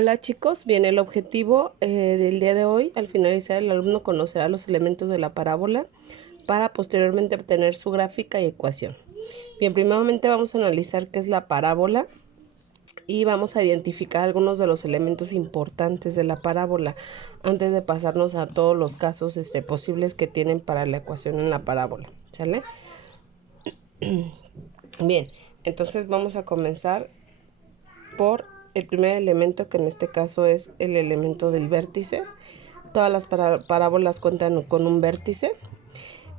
Hola chicos, bien, el objetivo del día de hoy, al finalizar el alumno conocerá los elementos de la parábola para posteriormente obtener su gráfica y ecuación. Bien, primeramente vamos a analizar qué es la parábola y vamos a identificar algunos de los elementos importantes de la parábola antes de pasarnos a todos los casos posibles que tienen para la ecuación en la parábola, ¿sale? Bien, entonces vamos a comenzar por el primer elemento, que en este caso es el elemento del vértice. Todas las parábolas cuentan con un vértice.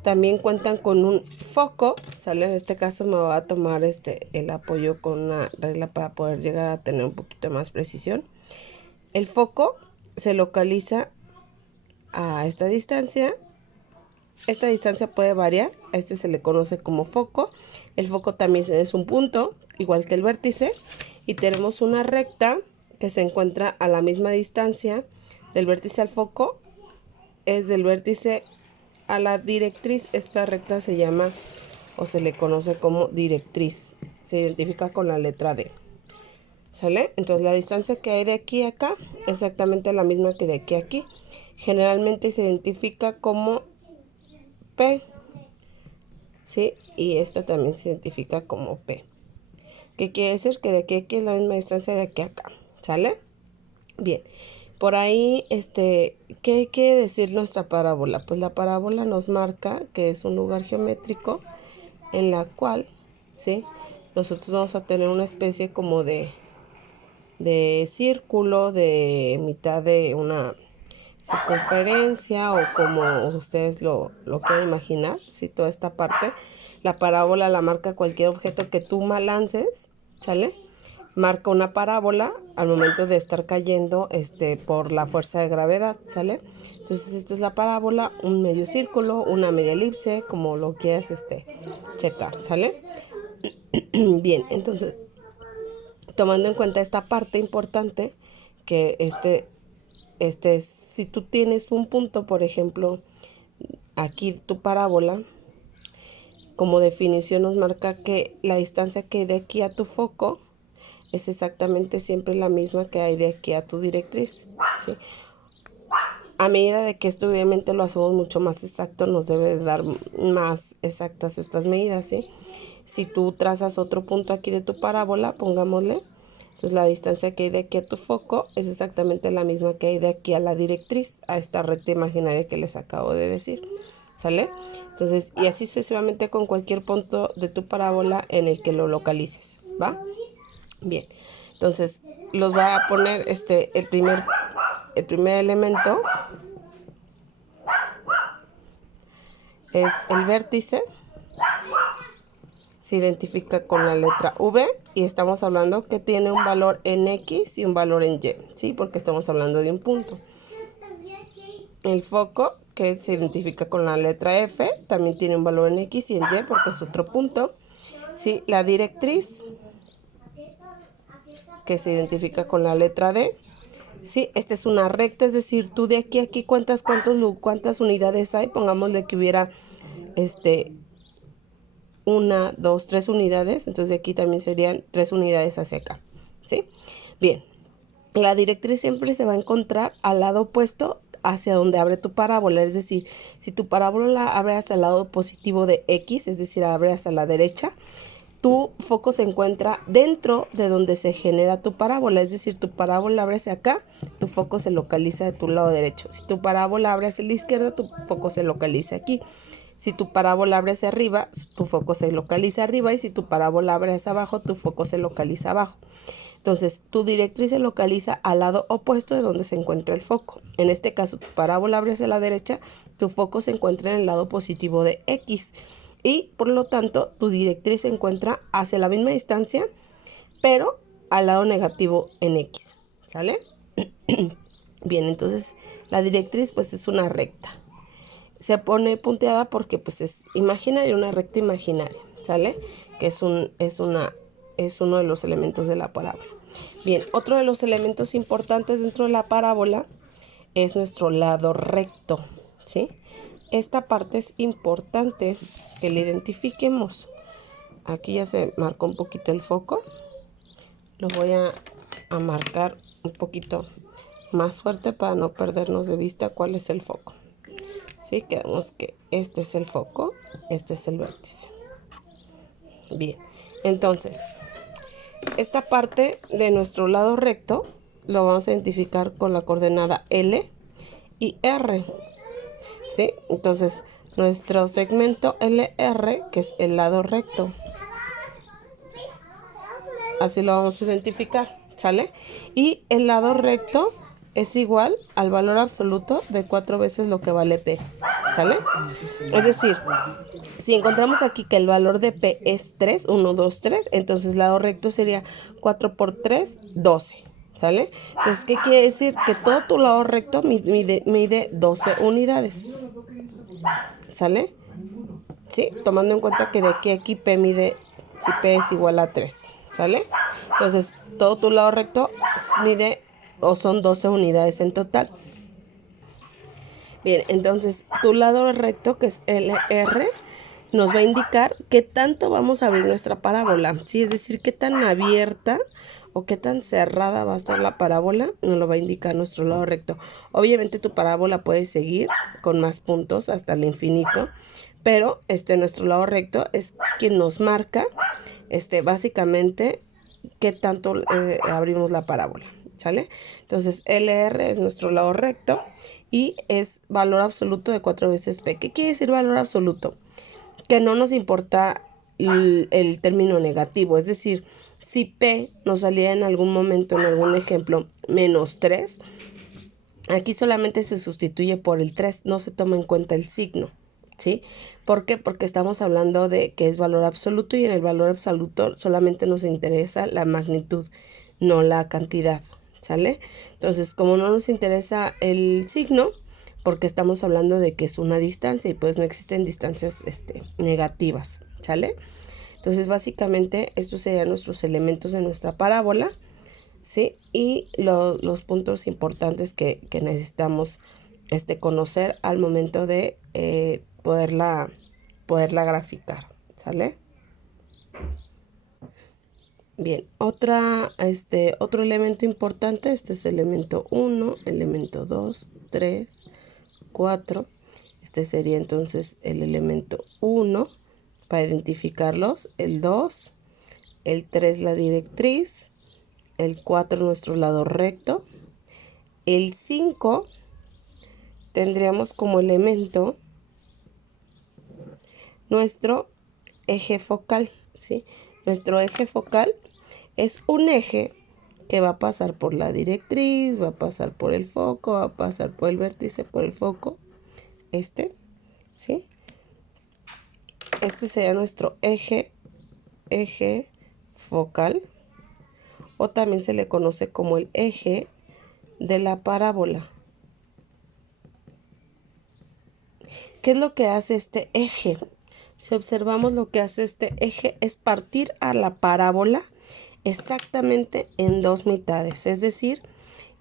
También cuentan con un foco, ¿sale? En este caso me va a tomar el apoyo con una regla para poder llegar a tener un poquito más precisión. El foco se localiza a esta distancia. Esta distancia puede variar. A este se le conoce como foco. El foco también es un punto, igual que el vértice. Y tenemos una recta que se encuentra a la misma distancia del vértice al foco. Es del vértice a la directriz. Esta recta se llama o se le conoce como directriz. Se identifica con la letra D. ¿Sale? Entonces la distancia que hay de aquí a acá es exactamente la misma que de aquí a aquí. Generalmente se identifica como P. ¿Sí? Y esta también se identifica como P. ¿Qué quiere decir? Que de aquí a aquí es la misma distancia de aquí a acá. ¿Sale? Bien. Por ahí, ¿qué quiere decir nuestra parábola? Pues la parábola nos marca que es un lugar geométrico en la cual, ¿sí? Nosotros vamos a tener una especie como de círculo de mitad de una circunferencia, o como ustedes lo quieran imaginar, ¿sí? Toda esta parte, la parábola la marca cualquier objeto que tú lances, ¿sale? Marca una parábola al momento de estar cayendo por la fuerza de gravedad, ¿sale? Entonces esta es la parábola, un medio círculo, una media elipse, como lo quieras checar, ¿sale? Bien, entonces tomando en cuenta esta parte importante, que si tú tienes un punto, por ejemplo, aquí tu parábola, como definición nos marca que la distancia que hay de aquí a tu foco es exactamente siempre la misma que hay de aquí a tu directriz, ¿sí? A medida de que esto obviamente lo hacemos mucho más exacto, nos debe dar más exactas estas medidas, ¿sí? Si tú trazas otro punto aquí de tu parábola, pongámosle, entonces la distancia que hay de aquí a tu foco es exactamente la misma que hay de aquí a la directriz, a esta recta imaginaria que les acabo de decir, ¿sale? Entonces, y así sucesivamente con cualquier punto de tu parábola en el que lo localices, ¿va? Bien, entonces los voy a poner el primer elemento es el vértice. Se identifica con la letra V y estamos hablando que tiene un valor en X y un valor en Y, ¿sí? Porque estamos hablando de un punto. El foco, que se identifica con la letra F, también tiene un valor en X y en Y porque es otro punto, ¿sí? La directriz, que se identifica con la letra D, ¿sí? Esta es una recta, es decir, tú de aquí a aquí cuántas unidades hay. Pongámosle que hubiera 1, 2, 3 unidades, entonces de aquí también serían 3 unidades hacia acá, ¿sí? Bien, la directriz siempre se va a encontrar al lado opuesto hacia donde abre tu parábola, es decir, si tu parábola abre hacia el lado positivo de X, es decir, abre hacia la derecha, tu foco se encuentra dentro de donde se genera tu parábola, es decir, tu parábola abre hacia acá, tu foco se localiza de tu lado derecho. Si tu parábola abre hacia la izquierda, tu foco se localiza aquí. Si tu parábola abre hacia arriba, tu foco se localiza arriba, y si tu parábola abre hacia abajo, tu foco se localiza abajo. Entonces, tu directriz se localiza al lado opuesto de donde se encuentra el foco. En este caso, tu parábola abre hacia la derecha, tu foco se encuentra en el lado positivo de X. Y por lo tanto, tu directriz se encuentra hacia la misma distancia, pero al lado negativo en X. ¿Sale? Bien, entonces la directriz pues es una recta. Se pone punteada porque pues es imaginaria, una recta imaginaria, ¿sale? Que es uno de los elementos de la parábola. Bien, otro de los elementos importantes dentro de la parábola es nuestro lado recto, ¿sí? Esta parte es importante que la identifiquemos. Aquí ya se marcó un poquito el foco. Lo voy a a marcar un poquito más fuerte para no perdernos de vista cuál es el foco. ¿Sí? Quedamos que este es el foco, este es el vértice. Bien, entonces, esta parte de nuestro lado recto lo vamos a identificar con la coordenada L y R. ¿Sí? Entonces, nuestro segmento LR, que es el lado recto. Así lo vamos a identificar, ¿sale? Y el lado recto es igual al valor absoluto de 4 veces lo que vale P, ¿sale? Es decir, si encontramos aquí que el valor de P es 3, 1, 2, 3, entonces el lado recto sería 4 por 3, 12, ¿sale? Entonces, ¿qué quiere decir? Que todo tu lado recto mide 12 unidades, ¿sale? Sí, tomando en cuenta que de aquí a aquí P mide, si P es igual a 3, ¿sale? Entonces, todo tu lado recto mide o son 12 unidades en total. Bien, entonces tu lado recto, que es LR, nos va a indicar qué tanto vamos a abrir nuestra parábola, ¿sí? Es decir, qué tan abierta o qué tan cerrada va a estar la parábola, nos lo va a indicar nuestro lado recto. Obviamente tu parábola puede seguir con más puntos hasta el infinito, pero nuestro lado recto es quien nos marca básicamente qué tanto abrimos la parábola, ¿sale? Entonces LR es nuestro lado recto y es valor absoluto de 4 veces P. ¿Qué quiere decir valor absoluto? Que no nos importa el término negativo, es decir, si P nos salía en algún momento, en algún ejemplo, menos 3, aquí solamente se sustituye por el 3, no se toma en cuenta el signo, ¿sí? ¿Por qué? Porque estamos hablando de que es valor absoluto y en el valor absoluto solamente nos interesa la magnitud, no la cantidad, ¿sale? Entonces, como no nos interesa el signo, porque estamos hablando de que es una distancia y pues no existen distancias negativas, ¿sale? Entonces, básicamente, estos serían nuestros elementos de nuestra parábola, ¿sí? Y los puntos importantes que necesitamos conocer al momento de poderla graficar, ¿sale? Bien, otro elemento importante, este es elemento 1, elemento 2, 3, 4. Este sería entonces el elemento 1 para identificarlos, el 2, el 3 la directriz, el 4 nuestro lado recto, el 5 tendríamos como elemento nuestro eje focal, ¿sí? Nuestro eje focal es un eje que va a pasar por la directriz, va a pasar por el foco, va a pasar por el vértice, por el foco, ¿sí? Este sería nuestro eje focal, o también se le conoce como el eje de la parábola. ¿Qué es lo que hace este eje? Si observamos, lo que hace este eje es partir a la parábola exactamente en 2 mitades, es decir,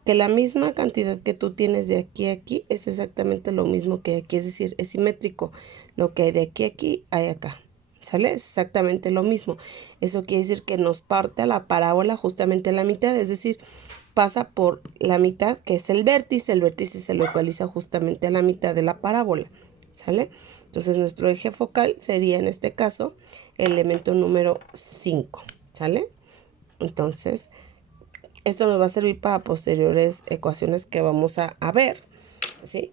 que la misma cantidad que tú tienes de aquí a aquí es exactamente lo mismo que aquí, es decir, es simétrico. Lo que hay de aquí a aquí, hay acá, ¿sale? Es exactamente lo mismo. Eso quiere decir que nos parte a la parábola justamente en la mitad, es decir, pasa por la mitad, que es el vértice se localiza justamente a la mitad de la parábola, ¿sale? Entonces nuestro eje focal sería en este caso el elemento número 5, ¿sale? Entonces, esto nos va a servir para posteriores ecuaciones que vamos a ver, ¿sí?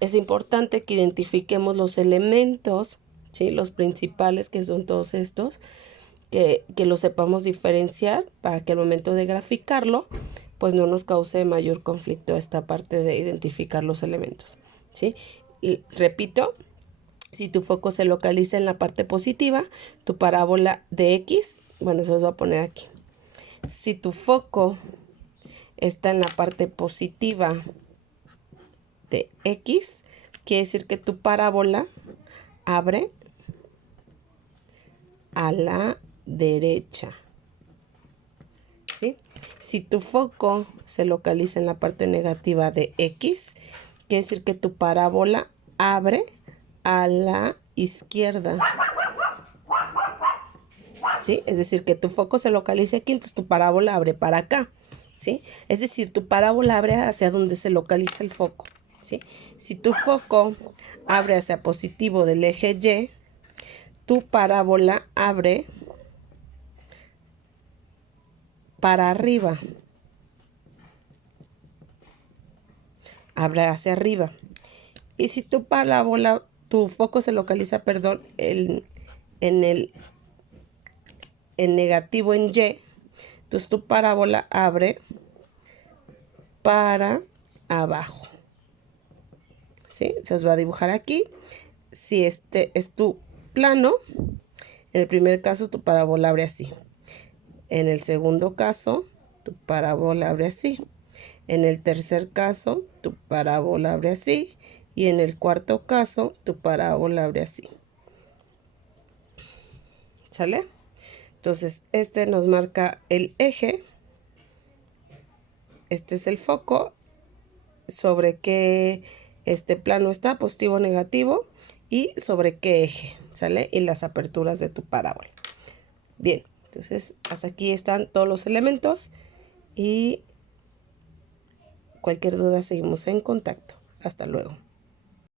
Es importante que identifiquemos los elementos, ¿sí? Los principales, que son todos estos, que los sepamos diferenciar para que al momento de graficarlo, pues no nos cause mayor conflicto esta parte de identificar los elementos, ¿sí? Y repito, si tu foco se localiza en la parte positiva, tu parábola de X, bueno, eso lo voy a poner aquí. Si tu foco está en la parte positiva de X, quiere decir que tu parábola abre a la derecha, ¿sí? Si tu foco se localiza en la parte negativa de X, quiere decir que tu parábola abre a la izquierda, ¿sí? Es decir, que tu foco se localiza aquí, entonces tu parábola abre para acá. ¿sí? Es decir, tu parábola abre hacia donde se localiza el foco, ¿sí? Si tu foco abre hacia positivo del eje Y, tu parábola abre para arriba, abre hacia arriba. Y si tu parábola, tu foco se localiza, perdón, en negativo en Y, entonces tu parábola abre para abajo, ¿sí? Se os va a dibujar aquí. Si este es tu plano, en el primer caso tu parábola abre así. En el segundo caso, tu parábola abre así. En el tercer caso, tu parábola abre así. Y en el cuarto caso, tu parábola abre así. ¿Sale? Entonces, este nos marca el eje. Este es el foco. Sobre qué plano está, positivo o negativo. Y sobre qué eje, ¿sale? Y las aperturas de tu parábola. Bien, entonces hasta aquí están todos los elementos. Y cualquier duda seguimos en contacto. Hasta luego.